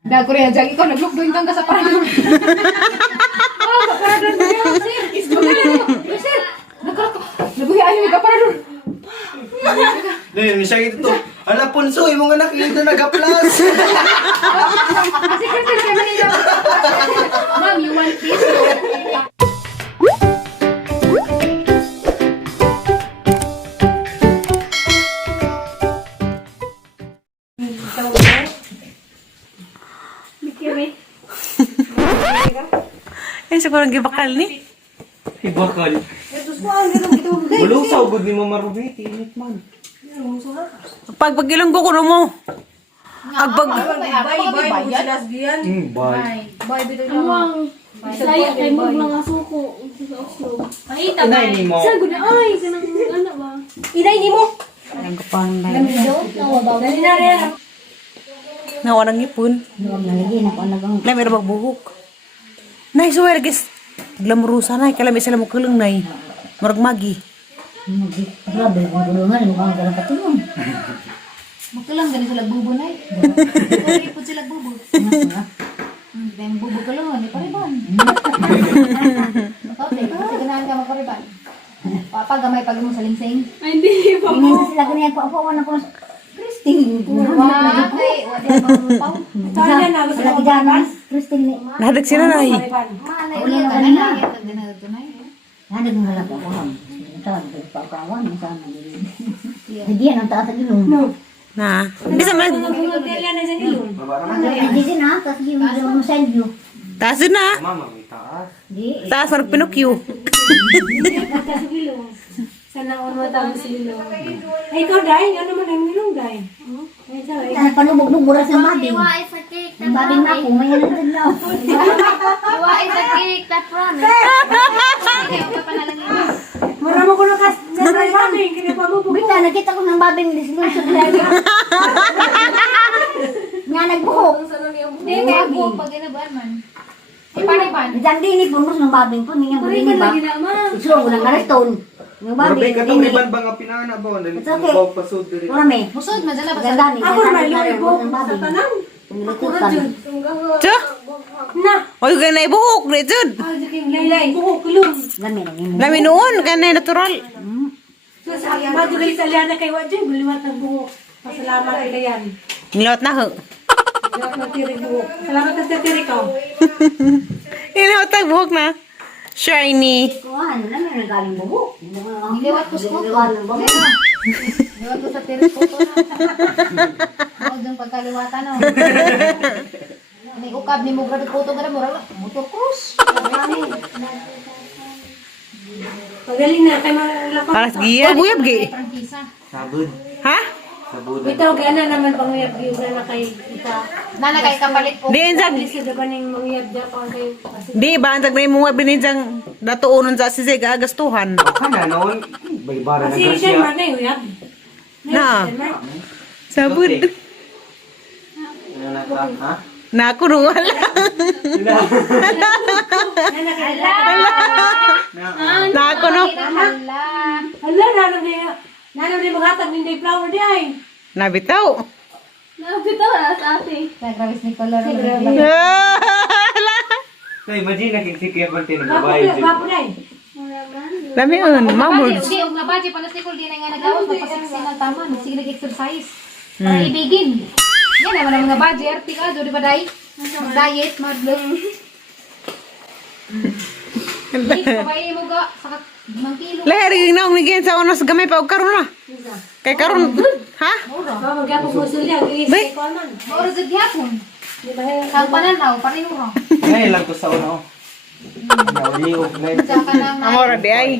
Dago rin, jag ikaw nag-look doon kang sa parador. Oh, sa parador mo yun, sir. Isdo ka lang mo. Sir, naguhian yung ka parador. Dahil siya ito. Ala, punso, yung mga anak dito nag-aplas. Kasi kasi kami nila. Ma'am, you want this? Yan siguro ang gibakal ni. Ibakal. Malusaw, good ni Mama Rubiti. Init man. Pagilunggo ko na mo. Agbag. Bye. Bye, bito lang. Saya kay mo mga suko sa Oslo. Mahita ba? Inay ni mo. Sa guna ay kanang ano ba? Inay nimo. Ang kapang na. Dali na rin. Nawa ng ipon. Lai may rabag buhok. Nay, swear guys. Glamurusa na. Kalami sila mo kulong nay. Maragmagi. Grabe, kung tulungan, mukhang ka lang patulong. Magkalang ganito sila bubo na eh. Ipod sila bubo. Dahil bubo ka lang, hindi pariban. Okay, kasi ganahan ka magpariban. Pagamay pag mo sa lingsing. Ay hindi pa Hindi mo. na sila ganyan po. Apawan ako na Christine. Okay, wala bang pau. Sana na gusto Wala ko kidanas. Christine ni. Nahadag sila nay. Malay ulit ka na. Ganito na eh. Nadag mo halap ako ham. Tawag ko pa kawan mo sana. Hindi yan ang taas ng ilong. Na. Bisa man. Magdala na sa ilong. Hindi din ha. Tapos yung mo send you. Taas din na. Mama, may taas. Di. Taas marag pinukyo. Magka sa ilong. Sana ako matawag sa ilong. Ay ikaw dai, ano man ang ilong dai? Ay sabi. Sana panubog-nubog mura sa babing. Ang babing na ako. May yan ang tadlaw. Iwa is a cake, that promise. Okay, okay pa na lang yun. Mura mo ko na kas. Sa babing kini pa mo Bita, nakita ko ng babing dislusyon lagi. Nga nagbuhok. Hindi, kaya po, pag inabaan man. Eh, pariban. Diyan din ni punos ng babing po. Nga Pare rin pa ba? lagi na ma. Isuong ko ng kareston. Yung Marabay babing. ka itong riban ba nga pinana ba? Dali It's okay. mo pasod diri. Marami. Busod, madala ba Maganda sa... ni. Ako na ilong ibo ng sa babing. tanan. Pumilitutan. Tiyo. Na. Oy, ganay buhok. Richard. Ah, diking laylay. Buhok ilong. Lami na mo. Lami noon. Ganay natural. So sa madugay sa liana kay Wajay, buliwat ng buhok. Pasalamat kay Dayan. Nilot na ho. Buliwat ng tirik buhok. Salamat sa tirik ko. Nilot ang buhok na. Shiny. Kuhan, lami na galing buhok. Niliwat ko sa kuto. Niliwat ng buhok. Niliwat ko sa tirik ko to na. Huwag yung pagkaliwatan no. May ukab ni mo grabe kuto ka na mura. Motocross. Magaling na kay malapang. Alas giya. Oy, buyab gi. Prangkisa. Sabon. Ha? Sabon. Bitaw gana naman panguyab gyud na kay kita. Nana kay kapalit po. Di insag. Lisod ba ning manguyab ja pa kay Di ba ang tagnay mo bininjang datuunon sa sisig agastuhan. Kana noon, may bara na kasi siya grasya. man na uyab. Na. Sabud. Ano na ka, ha? Na ako nung wala. Na ako no. Hala. Hala nanam di maghatag ning day flower di ay. Nabitaw. Nabitaw na sa ate. Nagrawis ni color. So, imagine nakiksikya pa tayo Bapo nagbabayad. bapo dai. Lami un, mamod. Hindi, yung nabaji pa na sikol di na nga nagawas magpasiksi ng tama. Sige nag-exercise. Para ibigin. Yan naman ang mga baji. Arti ka, doon di ba day? Diet, madlong. Hindi, pabayin mo ga. Saka 5 kilo. Lahir yung naong nigyan sa unos gamay pa og karon na. Kay karon, ha? Ba magyapo mo sulya ang isip ko man. Maura sa gihapon. Di ba? Ang pananaw, pareho ra. Ngayon lang ko sa una, oh. Nauliog na yun. Saka nang Amora di ay.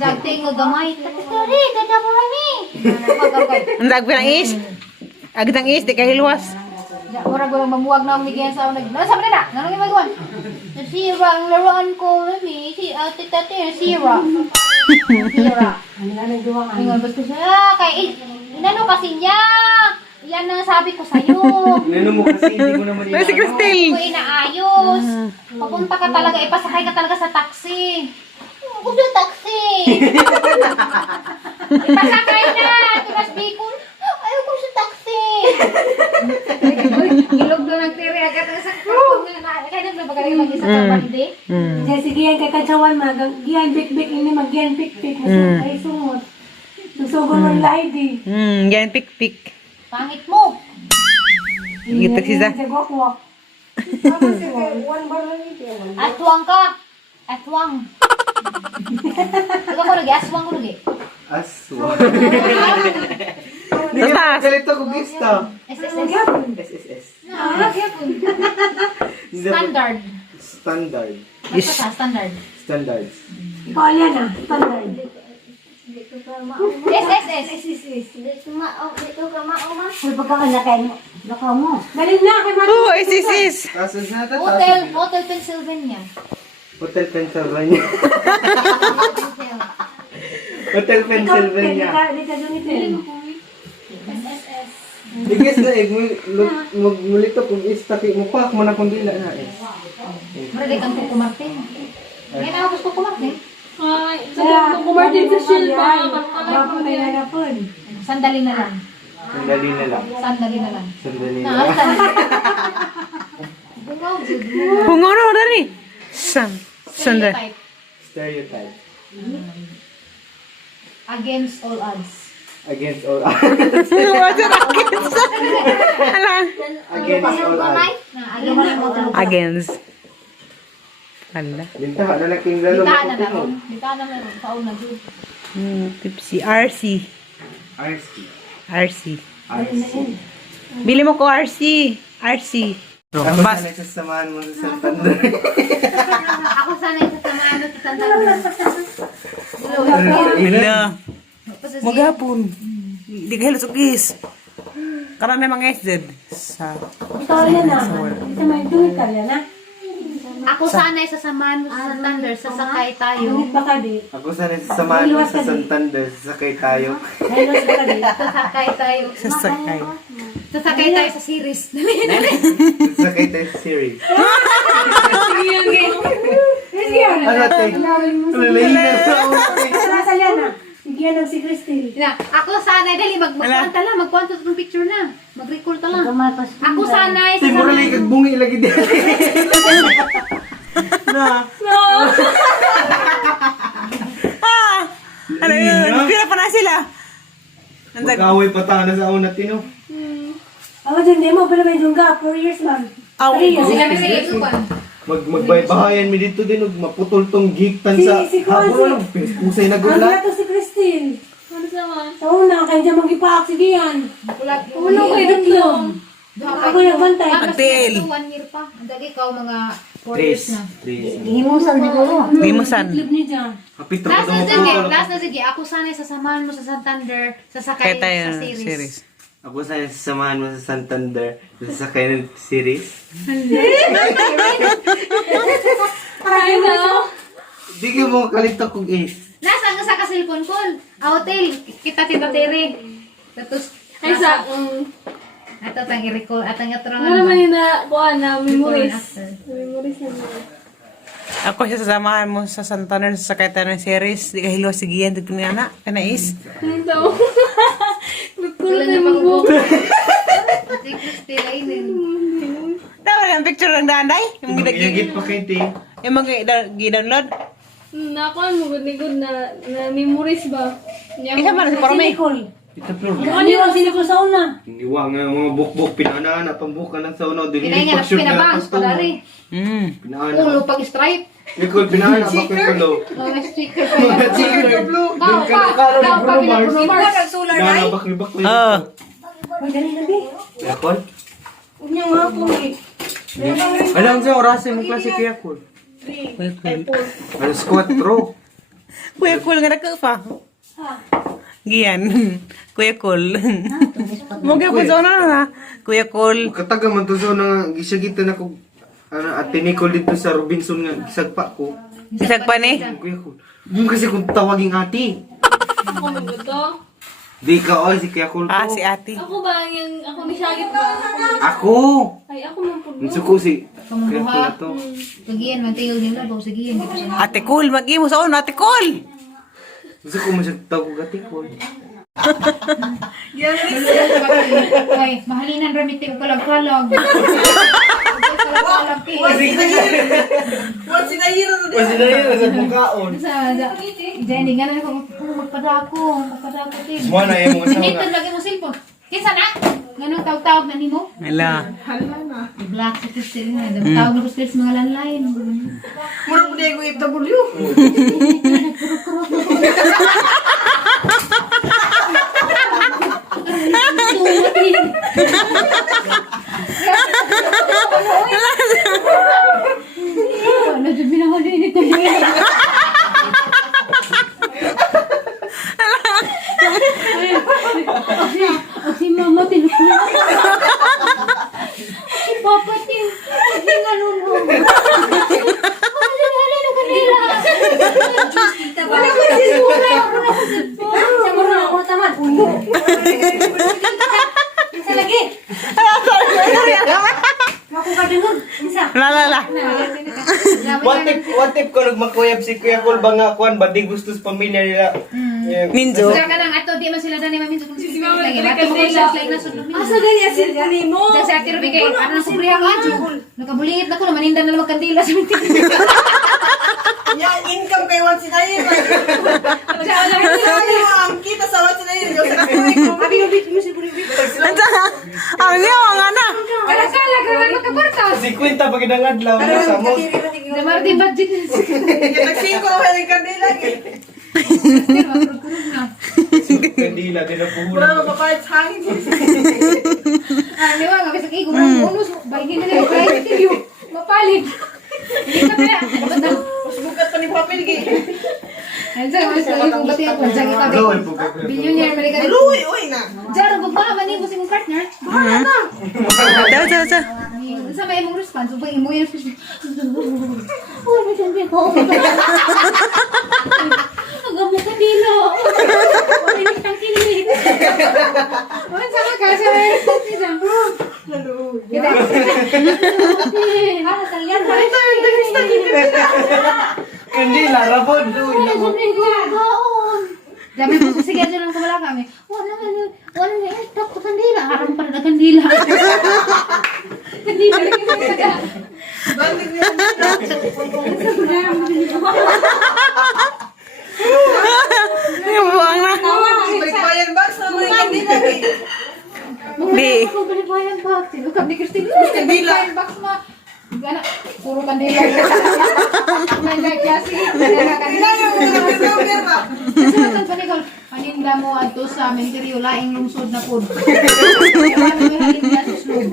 jagting mo gamay. Tatari, ganda mo rami. Pagkakay. Ang dagpin ang is. Agit ang is, di kahilwas. Mura ko lang mamuwag na ang migyan sa unag. Nasa ba na? Nanong yung magawan? Nasira ang laruan ko, mami. Si ate tate, nasira. Nasira. Ano na nagduwang ano. Ingon basta siya. Kay, inano kasi niya. Yan ang sabi ko sa'yo. Nano mo kasi, hindi mo naman Pero si Christine. Ko inaayos. Papunta ka talaga, ipasakay ka talaga sa taxi. Gusto taxi. Ipasakay na. Tumas Bicol. Ayaw ko sa taxi. Ilog doon ang tiri. nagkataon sa kapag na kaya nang bagay mag-isa ka ba hindi? Diyan sige yan kay Kachawan giyan bik-bik ini maggiyan pik-pik ay sumot. Susugon mo lady. Yan pik-pik. Pangit mo. Gitu sih sa. Sa gwakwak. Atwang ka. Atwang. Ikaw ko lagi, aswang ko lagi. Aswa. Tatas. Galito ko gista. SSS. Standard. Standard. Basta sa standard. Standards. Ikaw yan ah. Standard. SSS. Uy, pagkakalakay mo. Lakaw mo. Galing na kay Mati. Oh, is. Kaso sa tatas. Hotel Pennsylvania. Hotel Pennsylvania. Hotel Pennsylvania. Di ka dumitin. SSS. Digis na mulito kung istaki mo pa mo na kung dila na eh. Marali kang Coco Martin. Ngayon ako gusto Coco Martin. Kumartin sa Shilpa. Bago may nanapon. Sandali na lang. Sandali na lang. Sandali na lang. Sandali na Na, lang. sandali. Bungaw, good mo. Kung ano dari. Sandal. Stereotype. Stereotype. Against all odds. Against all odds. Wajar against. Alang. Against all odds. Na, against all odds. Against. Ala. Bintaha na lang king lalo. Bitaan na meron. Bitaan na meron. Pauna, good. Tipsy. RC. RC. Bili mo ko RC. RC. Ako sanay sasamahan mo sa Santander. Ako sanay sa samaan sa Santander. Bila. Magapon. Di ka hilusugis. Karami mga SZ. Sa. Ikaw yan ah. Ito may duwit ka yan ah. Ako sanay sa samaan mo sa Santander. Sasakay tayo. Duwit ba ka di? Ako sanay sasamahan mo sa Santander. Sasakay tayo. Ayos ba ka di? Sasakay tayo. Sasakay. Sasakay tayo sa series. Sasakay tayo sa series. Ano tayo? Lalayinan sa utak. Nasa yan ah. Sige yan ang si Christine. Na, ako sanay dali magkwanta lang, magkwanta sa picture na. Mag-recall ta lang. Kumapas. Ako sanay sa Siguro lang kagbungi lagi din. Na. Ano yun? Pira pa na sila. Mag-away pa tayo na sa una tino. Ako dyan, di mo pala may dungga. 4 years man. Aw. 3 years. Sila may sige sukan. Magbahayan mi dito din og maputol tong gigtan sa Si habol. Pusay na Ano gula. na to si Christine? Sa una, kaya dyan mag-ipaak. Sige yan. Ulo kayo dito. Ako nagbantay. Pagtil. 1 year pa. Ang dagi ikaw mga 4 years na. Himusan siguro. Limusan. Clip niya dyan. Kapit Last ra na daw sige, ako. last na sige. Ako sanay sa samahan mo sa Santander. Sasakay Kaya tayo sa series. series. Ako sanay sasamahan mo sa Santander. Sasakay ng series. Ay, no? Di ka mo kalito kong is. Nasa nga sa kasilpon ko. Hotel. Kita tita-tere. Tapos, Ay sa, ato tang i-recall. Atang ano itorangan naman yun na, kuha na, memories. after. Memories na naman. Ako siya sasamahan mo sa Santander sa sakay tayo ng series. Di ka hilo sige yan. Dito niya na. Kanais. Ano daw? Kulang na pag-book. Si Christy Lainen. Tama lang picture ng danday. Yung Gigit pa kay Ting. yung mag-download. Nakuha mo, good na memories ba? Isa man si Porme. Nicole. Ito bro. Ano yung sinikol sa una? Iwa nga mga buk-buk pinana pambukan ng sa una. Pinay nga na pinabangs pala rin. Pinana. Ulo pag stripe. Nicole pinana ba kay Kulo? Oh, may sticker pa yan. Chicken blue. Kao pa. Kao pa Bruno Mars. Nanabak-libak ko Oo. Uy, dali na, Bi. Yakol? Huwag niya nga po eh. Alam sa oras mo klase kaya Yakol. Alas 4. Kuya Cool nga naka pa. Gian. Kuya Cool. Mga po sa na. Kuya Cool. Kataga man to so na gisagita na ko ate Nicole dito sa Robinson nga gisagpa ko. Isag pa ni. Kuya Cool. Yung kasi kung tawaging ate. Ako mo to. Di ka oy si Kuya Cool Ah, ko. si ate. Ako ba, yung, ako ni Shagit ba? Ako. Ay, ako man po. Unsa ko si Kuya Cool na to. Kagiyan, mantingog nila. Bawa sagiyan. Dito sa Ate Cool. Mag-imo sa uno. Ate Cool. Unsa ko man siya tawag ate Cool. Ay, mahalinan ramit ko kalag-kalag. Kasi na yun, sa bukaon. Jenny, ganun ako, magpadako, tin. Semua na yung mga Hindi, sawa. lagi mo cellphone. Kinsa na? Ganun tawag-tawag na nimo? Ala. I-block sa Christine nga. Tawag na Christine sa mga landline. Mura po na yung FW. Ano, dyan binawali nito. Si mama tinutulog. Si papa tinanunod. Hali na kanila. Wala ko si Sura. Sa muna ako taman. Isa lagi. Makukadungog. Isa. La. What if ko nagmakuyab si Kuya Kul ba nga kuan ba di gusto sa pamilya nila? Minjo. Sura ka lang ato, di man sila dani mamin kung si mama lagi. Ato mo kung sila na sunod. Asa dali asin gani mo. Diyan sa Ate Ruby kay ano nang kubriya nga dyan. Nakabulingit na ko na manindan na naman kandila sa mintin. Yan, income kay Juan Sinayin. Ang kita sa Juan Sinayin. Abi ubit mo si Buri-Buri. Ang niya nga na. Kala-kala ka na makaporta. Si Quinta pag adlaw sa mo. Damar di budget. Nagsingko ko ng kandila. Kandila din na puhunan. Wala mapapahit sa hangin. Ano nga, kasi kay gumang bonus. Baigin na lang kay tiyo. Mapalit. Hindi ka kaya. Mas bukat pa ni Papel. Ay, sa mas kung bati ako. Diyan ka Loy ba? po ka. Billionaire Malika. Luy, uy na. Diyan, gugma ni mo si mong partner. Sa. Sa may mong response, pag imo yung oh, may sabi ko. Hanggang mo kandila. Wala yung tangkilit. Wala sa mga kasi may response. Kita. Ano sa yan? Kandila rabon. Dami po sige aja lang kabala kami. Wala na tak kandila. Harap pa na kandila. Kandila lagi sa. Banding niya. Yung buwang na. Baybayan ba? Sa mga kandila. Di. Ako balibayan box. Lukap ni Christine. Balibayan box ma. Gana, puro kandila. May klase. Kandila yung mga ba? Kasi matang panikol, paninda mo adto sa menteryo, laing lungsod na po. Marami may halimda sa slug.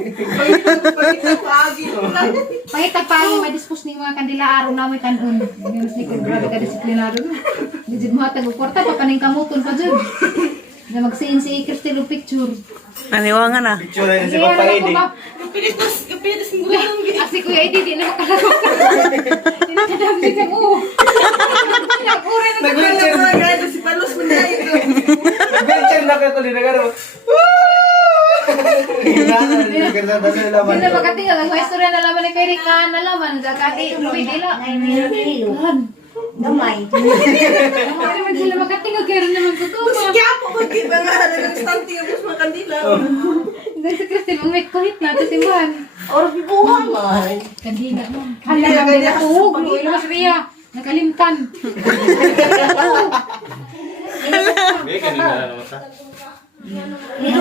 Pangitag pangin, may dispose ni mga kandila araw na may kanon. Yung mas likod, grabe ka disiplinado. Digid mo hatag o kwarta, papaning kamuton pa dyan. Na mag-siin si Christine picture. Aniwangan na. Picture na si Papa Eddie. Kapitas ng gulang. Asi Kuya Eddie, di na makalagok. Di na kadami siya mo. Pinag-uri na Nag-wheelchair. Mga gaya si Palos mo na ito. Nag-wheelchair na ka ko din nagano. Hindi na makatinggal. Ang mga istorya na laman ni Perika na laman. Kati, Ruby, dila. Gamay. Ano naman sila makatinggal. Kaya rin naman tutuma. Kaya po magkit na nga ng stunting ang mga kandila. Dahil si Christine, ang may kuhit na. Ito si Juan. Oras buwan man. Kandila mo. Hala lang din natuhog. Ilas Ria. Nakalimtan.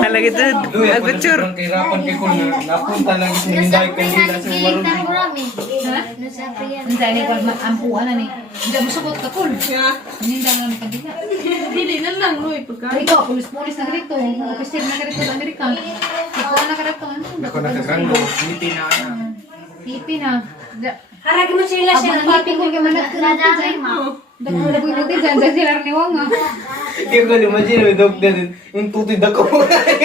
Halagi dun. Agpicture. Kahirapan kay Kul na napunta lang sa Minday Kandila sa Marun. Ha? Ang dahil ko ampuan na ni. Hindi mo sugot ka Kul. Hindi lang ang kandila. Dili na lang, Luy. Pagka. Ikaw, pulis-pulis na ganito. Christine na ganito sa Amerika. Ikaw na ganito. Ako nakakranggo. Ngiti na ka na. Hipi na. Haragi mo sila Ako siya. na hipi ko yung manat ka natin dyan. Dako na buti dyan. Dyan sila rin niwang nga. Kaya ko imagine may dog din. Yung tutoy dako mo. Bitay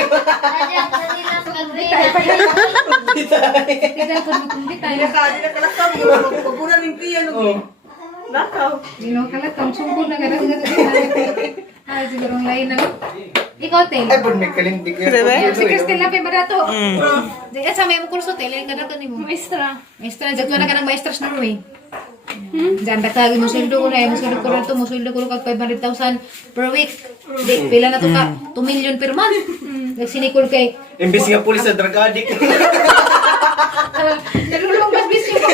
ko nung bitay. Dili ka kalakaw. Pagkunan ng piyan. Lakaw. Gino kalatang sungkod na ganito. Ay, siguro ang lain na. Ikaw, Tel. Ay, pag may kalindig. Si Christine Lapi ba dato? Diyan sa may kurso, Tel. Yung ganito ni mo. Maestra. Maestra, dyan ko na ka ng maestras na Norway. Diyan, batagi mo sweldo ko na. Mo sweldo ko na ito. Mo sweldo ko kag 500,000 per week. Di, pila na to ka? 2 million per month. Nagsinikol kay. Imbis nga pulis sa drug addict. Nalulong mas bisyo ko.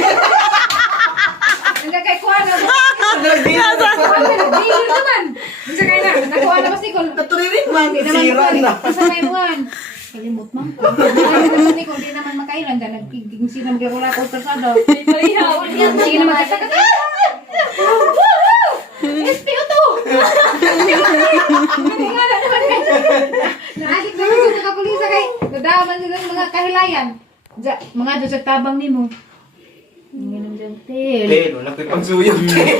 Hindi kay Kuano. Sira na. Kasama mo yan. Kalimot man. Kalimot ni ko, di naman makailan. Dahil nagkikingsi na magkakula ko persado. Parihaw. Sige naman katakat. SPO2! Hindi nga na naman kayo. Naasik na kasi sa kapulisa kay nadaman nila ng mga kahilayan. Mga doon sa tabang ni mo. Ang ganun dyan, Tel. Tel, wala ko'y pagsuyog. Tel.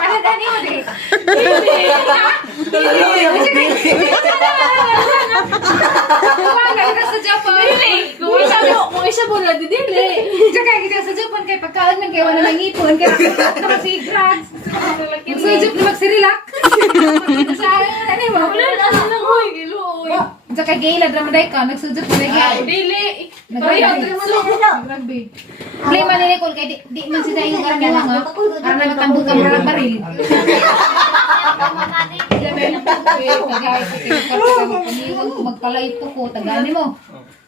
Ano dani mo, Tel? Kumanga ka sa Japan. Kung isa mo na, didili. Tsaka kita sa Japan kay pagkaan man kay wala nang ipon kay nakasigrad. Magsujud na magsirilak. Sa ano mo? Wala na lang, hoy, giluoy. Tsaka gilad na maday ka, nagsujud na kay. Dili. Parihaw, Nag-rugby. Play man ni Nicole kay di man si daing karamihan nga. Para nagtambog ka marang baril. Magpalay po ko, tagani mo.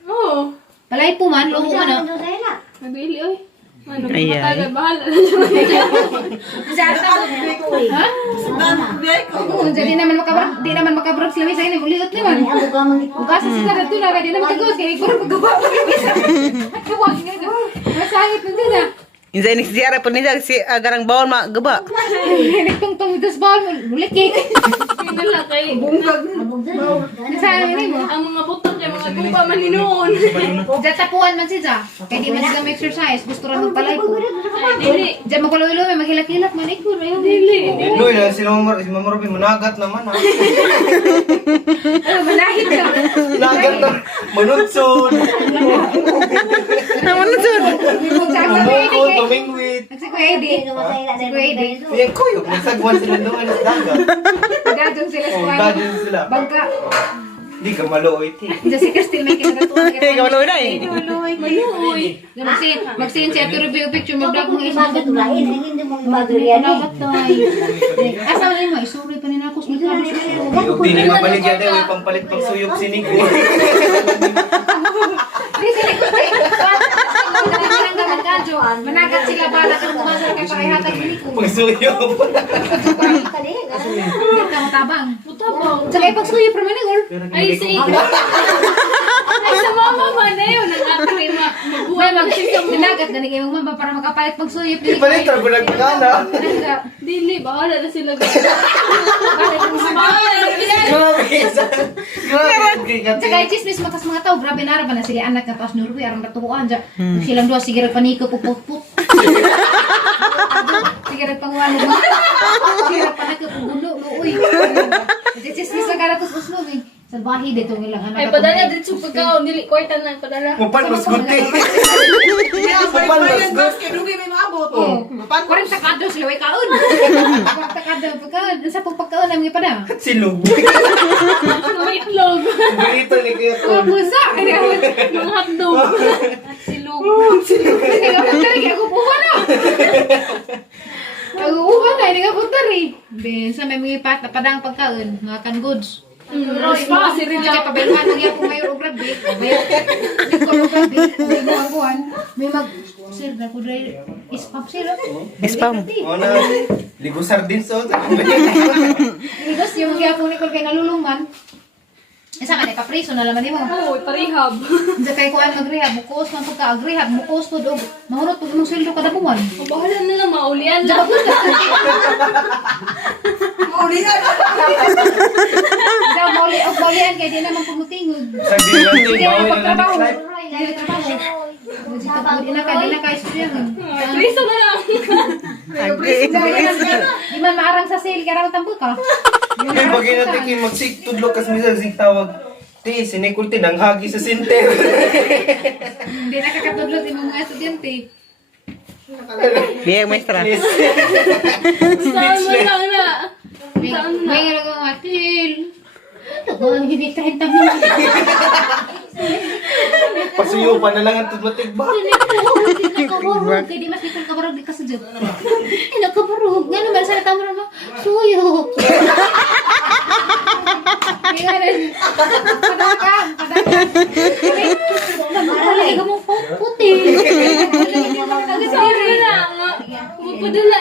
Oo. Palay po man, lumo ka na. Nabili, oy. Ano, Ayan. matagal, bahala. Ha? Oo, di naman makabrog sila sa inyo. Uliot naman. Kung kasi sila na tula, di naman tagot. Kaya ikuro paggawa mo. Huwag nga na. Masangit na din ah. Insa ni siara pun ni si garang bawon ma gaba. Nagtungtong itas bawal mo. Mulikik. Hindi lang kay Nasaan mo? ang mga butang kay mga gupa man ni noon. Diyan tapuan man si Ja. Kaya di man sila exercise. Gusto rin magpalay po. Ay, dili. Diyan magkalaw-ilaw, may maghilak-hilak man. Ikuro yun. Dili. Iloy na si Mama Robin, managat naman ha. Ano, manahit ka. Managat na, manutsod. Naman na jud. Tumungkol, tumingwit. Si Kuya Eddie. Si Kuya Eddie. Yan kuyog, nagsagwan sila doon sa dagat. Dadong sila sa Oh, kuwan. dadong sila. Bangka. Di ka maluoy, ti. Diyan si Christine may kinagatuan. Ikaw wala na eh. Maluoy. Magsin siya to review picture. Mag-vlog mga isang Bakit gat lain? Hindi mo magdurian eh. Nabatay. Asa na mo, isuri pa ni na ako. Di ni mabalik yan, may pampalit pang suyok si Nico. Managat sila bala kang kumasal kay pakihatag ni ko. Pag suyok. Hindi ka matabang. Mutabang. Tsaka ipagsuyo pero manigol. Ay, si Ay, sa mama man na yun. Ang atay May managat na ni kayo mama para makapalit pagsuyo. Ipalit ka, pinagpagana. Dili, bahala na sila. Bahala na sila. Grabe. Tsaka chismis matas mga tao, grabe na ba na sila anak na taas Norway, arang natukuan dyan. Silang dua, sige paniko, puput-put. Sige pangwalo mo. Sige panako, pugulo, luoy. Chismis na karatos uslo, eh. Salbahi dito ng ilang anak. Ay, padala din sa pagkaon. Dili, kwarta na, padala. Mapan mas guti. Mapan mas guti. Kaya dugi may maabot. Mapan Kurang takado sila, way kaon. Kurang takado, pagkaon. Sa pagkaon namin pa na. Silog. May itlog. Burrito ni Kuya Oh, Ton. busa. Mga hotdog. Silog. Hindi nga punta rin, kaya kupuha na. Kupuha na, hindi nga punta rin. Sa may mga padang pagkaon, mga can goods. Spa, si Kaya Rija. pabayuhan mo yan kung mayor o grabe. May kolo grabe. May mga buwan. May mag... Sir, na ko dahil ispam sila. Ispam. O na, ligo sardines o. Ligos, yung mga po ni Kol kay nalulungan. Isa ka, nakapriso na laman mo. Oo, parihab. Diyan kayo kuhaan mag-rehab. Mukos man pagka-agrehab. Mukos po doon. Mahunot po mong sweldo kada buwan. O, bahala na lang, maulian Diyan lang. ka punta. maulian. Diyan, maulian kaya di naman pumutingog. Sabi lang, Sige, bawal na pagtrabaho. next life. Sige, trabaho. Di na ka istoryan. Priso na lang. Di man maarang sa sale kaya raw tambol ka. Ay, bagay natin kayo magsik, tudlok kasi minsan sing tawag. Ti, si Nicole Tin, ang hagi sa sinter. Hindi nakakatudlot yung mga estudyante. Biya maestra. Saan mo lang na. May nga lang ang atil. Ito ko, hindi kahintang naman. Pasuyo pa na lang ang tudmatig ba? Hindi nakabarog. Kaya di mas nipol kabarog di ka sa job. Hindi nakabarog. Nga naman, sana tamo naman. Suyo. Kaya nga rin. Padakang. Namalay ka mong puti. Sorry na. Magpadala.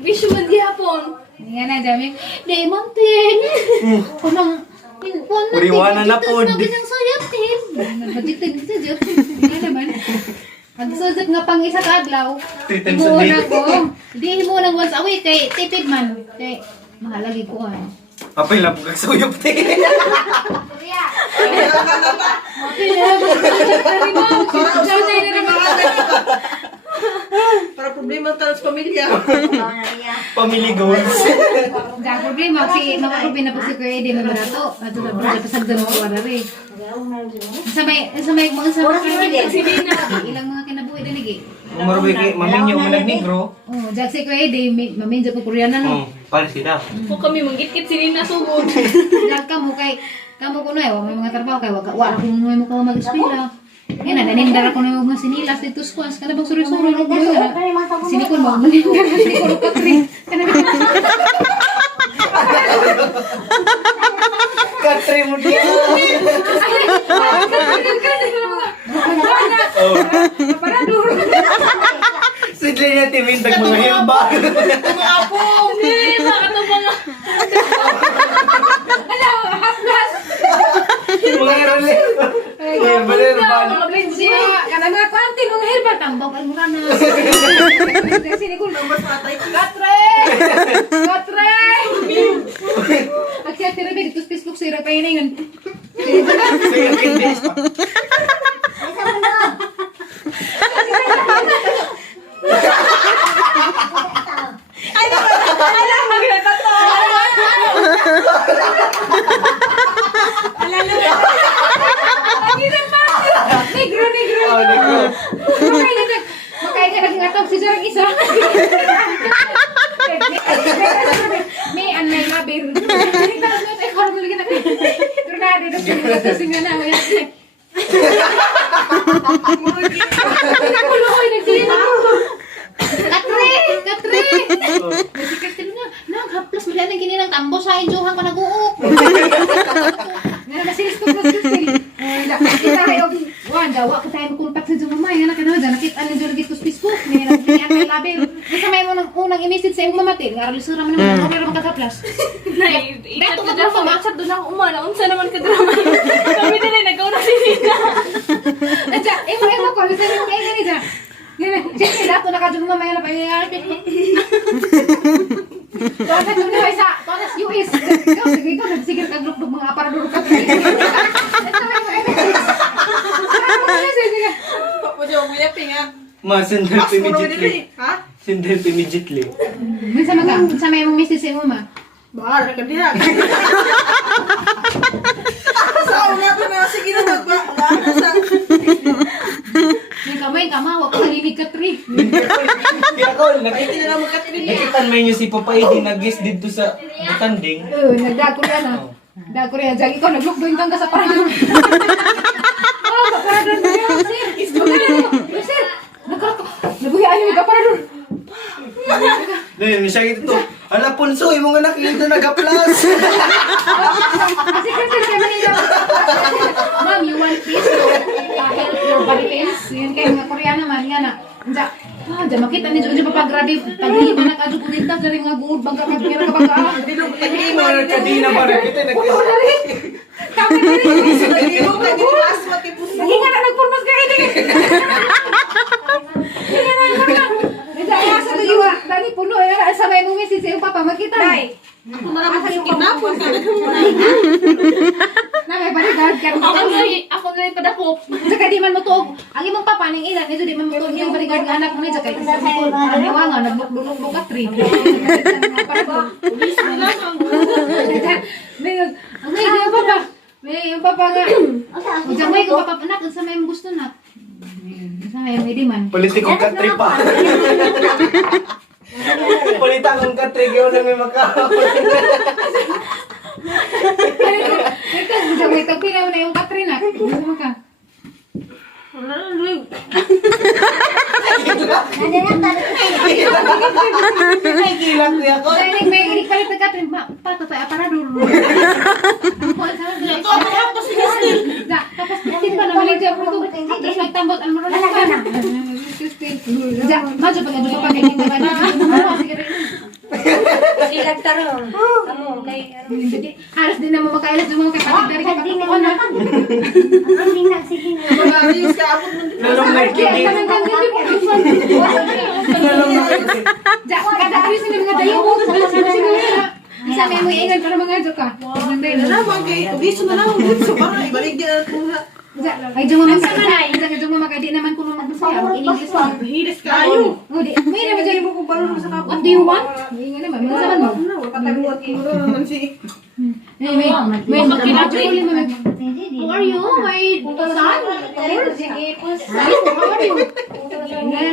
Bisyo man di hapon. Nga na, dami. Di, Mantin. Kunang, Uriwanan na po. Nabisang suyatin. Majitin sa jutin. Nga naman. Pag-susot nga pang isa kadlaw. 3 times a day. Hindi mo nang once a week kay tipid man. Kay mahalagi ko ay. Apay lang po kagsuyop te. Para problema tayo sa pamilya. Family goals. Da problema si mga problema po si Kuya Eddie mo na to. Ato na bro pasag daw ko wala rin. Sa may mga sa ilang mga kinabuhi din lagi. Umarwe kay maminyo mo nagnigro. Oh, jag si Kuya Eddie maminjo ko Koreana no. Para sila. Kung kami manggit-git sila na sugod. Jag kamo kay kamo ko na may mga trabaho kay wala ko mo ko mag-eskwela. Yan na, nanindara ko na yung mga sinilas dito sa kwas. Kana bang suri-suri na ko yun. Sinikon mo, nanindara, sinikon ko katri. Katri mo dito. Sidli niya timintag mga himba. Mga apo. Eh, bakit ang mga... Mga herali. Herbal. Kana mga kwanti mga herbal tambok ang mura na. Sinikon mo. Katri! Katri! Akyat tira ba dito sa Facebook sira pa yun yun. Negro. Oh, negro. Makaya ka nag-ngatog si Jarang isa. May anay labir. Tapos na tayo karong lagi na. Pero na, dito singa na. Nakulukoy, nagsilin ako. Katri! Si Christine nga, naghaplas mo dyan ang kininang tambo sa injohan ka nag-uok. Nga nasilis ko plus Christine. Kita kayo, dawa ka tayo makulpak sa dyan mamay. Nga nakita nakita niyo dyan dito sa Facebook. Nga nakita may labir. Kasi may mo unang i-message sa iyong mamatil. Nga ralisura mo naman ang mga magkakaplas. Nay, ikat ka dyan sa WhatsApp doon ako umana. Unsa naman ka drama. Kami din ay nagkauna si Nina. At siya, mo ko. Lisa yung kayo ganito. Siyempre, dato na ka dyan mamaya na pangyayari. Todas yung nilay sa, todas US. Ikaw, sige ka grup mga aparador ka. Pwede mo yan, pinga. Ma, sendel Mas mo naman immediately. Ha? Sendel immediately. Minsan may mong message sa mama. Bahal ka diha. Sa una to na sige na magbaano sa. May kama, wag ka nalinig ka, Tri. Kaya ko, Ay hindi na magkatinin niya. nakitan mo niyo si Papa Eddie nag-guest dito sa Butanding. Nagdako yan ah. Dako yan. Diyan ikaw, nag-lockdown ka sa parador. Parador na yan, sir. Sir, naguyaan yung parador. Dahil siya ito. Ala, Punso, imong anak dito nag-aplas. Kasi kaya manila. Ma'am, you want this to help your body pains? Yan kayo mga Koreana man. Yan na. Diyan makita ni Jojo papagrabe. Paglima na kadyo kunintas dari mga buod. Bangka ka pira ka bangka. Hindi mo na kadina ba rin. Kita Kami na rin. Hindi mo kadilas matipos mo. Naging nga na nagpurmas ka ini. Hindi na nagpurmas. Dahil sa tuliwa. Dali puno. Sa may mong message sa iyong papa. Makita. Ako na lang sa kinapon ka Na may bodyguard ka. Ako na rin padakop. Saka di man mo tuog. Ang imong papa ning ilan, ito di man mo tuog yung bodyguard nga anak mo niya. Saka isa mo tuog. Ang iwa nga, naglulok-lulok ka, Tri. May yung papa. May yung papa nga. O dyan may kung papa anak, sa may mong gusto na. Sa may yung hindi man. Politikong katri pa. Politikong katri, gawin na may makakapon. Ito, may tagpinaw na yung Katrina. Gusto mo ka? Ay, kilang niya ko. Dahil may inikpalit na Katrina. Pato tayo, aparador. Tapos, hindi pa naman yung jabro to. Tapos nagtambot, ang marunong ka na. Majo pa nga, pag-ibig naman. Sige rin. Ilag tarong. Amo, kay ano. Hindi, halos din naman makailas yung mga kapatid dari ka Hindi na pagkukuha na. Hindi na, sige na. Marius ka abot mo. Lalong na kigit. Kada ayos sila mga dayo ko. Isa may mo ingat para mga ka. Naman kay ugiso na lang ugiso para ibalik din ang tuna. Ay, diyo mo makadi. Diyo mo makadi naman kung magpasaya. In-English mo. Hilis kayo. May naman dyan. Hindi mo ko balon sa kapwa. What do you want? Hindi naman. Mga saman mo. Pataguan ko naman si. May kinabili mo. How are you? My son? Sige, pus. How are you?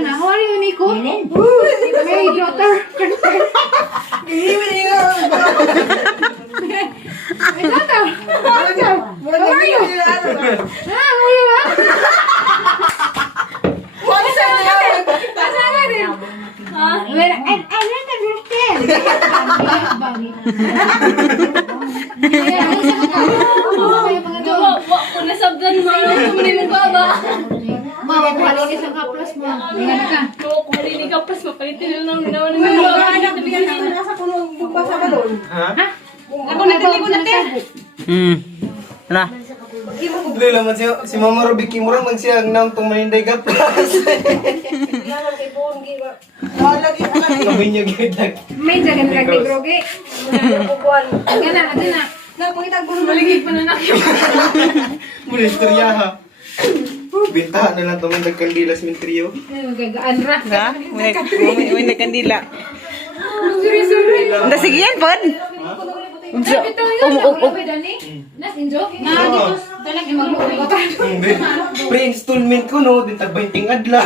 How are you, Nico? My daughter. Ihiwi nga. My daughter. How are you? Ah, how are you? Wala sa nga. Asaga rin. Well, I don't understand. Wa ko nasabdan mo. Tumuli mo ba ba? Mama, kuhalinis ang kaplas mo. Ingat ka. Oo, kung hindi ka pas, mapalitin lang ginawa ng Wala mga. anak bigyan na nasa kuno buka sa balon. Ha? Ako nagkaligo na te. Ano? Dili naman si Mama Ruby Kimura man siya ang naong tong maninday gaplas. Wala gid ka. Kamay niya gidag. May jagan kag ni Groge. Gana, gana. Na pangitag ko Maligid pa na nakita. Mula istorya ha. Bintahan na lang itong nagkandilas min trio. Gagaan ra. Ha? May nagkandila. Anda, sige yan, Pon. Ito yun. Grabe, Dani. Nas, Injo. Dito. Talagang magluto. Pre-installment ko no, din tag 20 adlaw.